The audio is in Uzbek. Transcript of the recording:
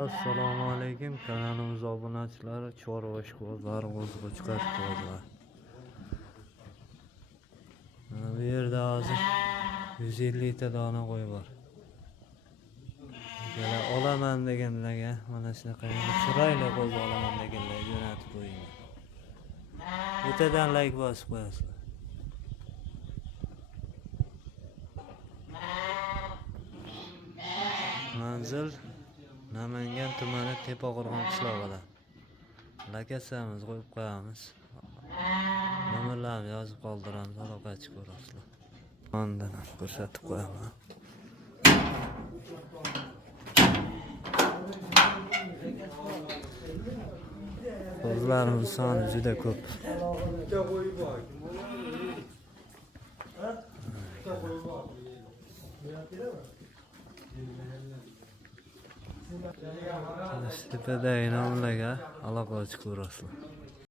Assalomu alaykum kanalimiz obunachilari, chorva ishqibozlari, qo'ziqchi ishqibozlari. Bu yerda hozir 150 ta dona qo'y bor. Kelar olaman deganlarga mana shunaqa chiroyli qo'y olaman deganlarga jo'natib qo'ying. O'tadan like bosib qo'yasizlar. Manzil Namangan tumani Tepaqo'rg'on qishlog'ida. Lokatsiyamizni qo'yib qo'yamiz. Nomerlarni yozib qoldiramiz, aloqachi ko'rasizlar. Ondan ko'rsatib qo'yaman. Qo'zlarimiz soni juda ko'p. Tepadagi nomlarga aloqachi ko'rasizlar.